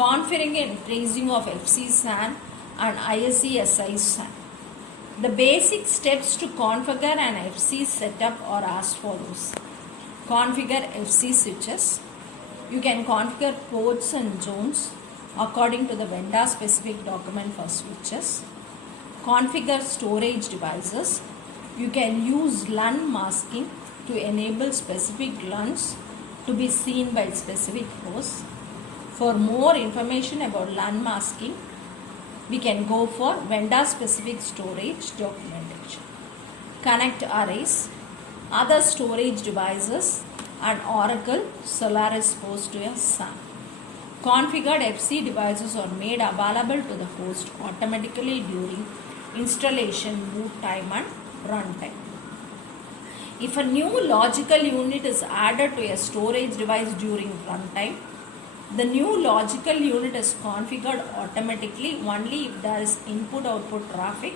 configuring and tracing of FC-SAN and iSCSI SAN. The basic steps to configure an FC setup are as follows. Configure FC switches. You can configure ports and zones according to the vendor specific document for switches. Configure storage devices. You can use LUN masking to enable specific LUNs to be seen by specific hosts. For more information about LUN masking, we can go for vendor specific storage documentation. Connect arrays, other storage devices and Oracle Solaris host to a SAN. Configured FC devices are made available to the host automatically during installation, boot time and runtime. If a new logical unit is added to a storage device during runtime, the new logical unit is configured automatically only if there is input-output traffic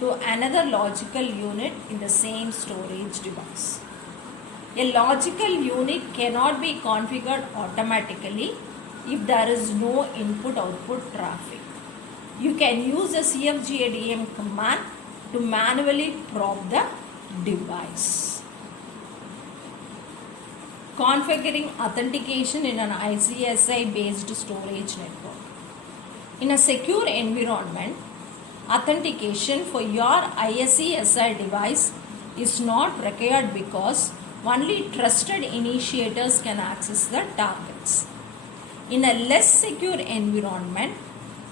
to another logical unit in the same storage device. A logical unit cannot be configured automatically if there is no input-output traffic. You can use the CFGADM command to manually probe the device. Configuring authentication in an iSCSI based storage network. In a secure environment, authentication for your iSCSI device is not required because only trusted initiators can access the targets. In a less secure environment,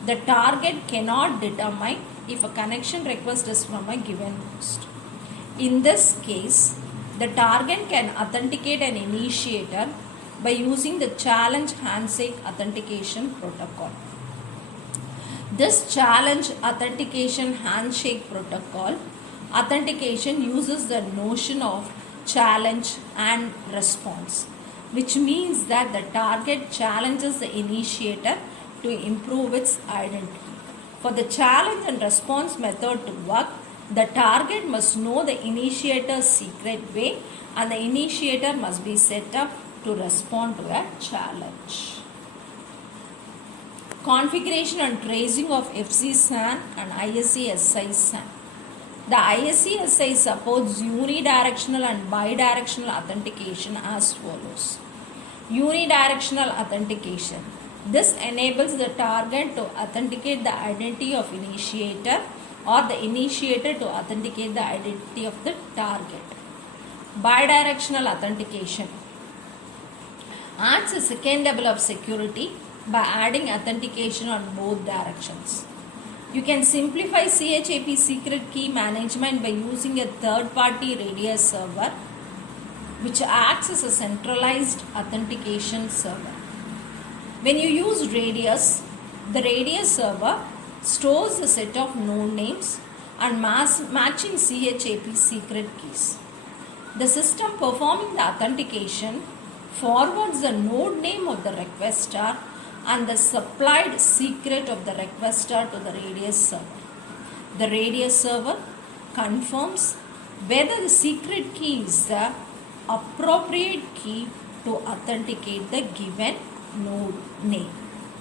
the target cannot determine if a connection request is from a given host. In this case, the target can authenticate an initiator by using the challenge handshake authentication protocol. This challenge authentication handshake protocol authentication uses the notion of challenge and response, which means that the target challenges the initiator to improve its identity. For the challenge and response method to work, the target must know the initiator's secret way and the initiator must be set up to respond to a challenge. Configuration and tracing of FC-SAN and iSCSI SAN. The iSCSI supports unidirectional and bidirectional authentication as follows. Unidirectional authentication. This enables the target to authenticate the identity of initiator or the initiator to authenticate the identity of the target. Bidirectional authentication adds a second level of security by adding authentication on both directions. You can simplify CHAP secret key management by using a third-party radius server which acts as a centralized authentication server. When you use radius, the radius server stores a set of node names and matching CHAP secret keys. The system performing the authentication forwards the node name of the requester and the supplied secret of the requester to the radius server. The radius server confirms whether the secret key is the appropriate key to authenticate the given node name.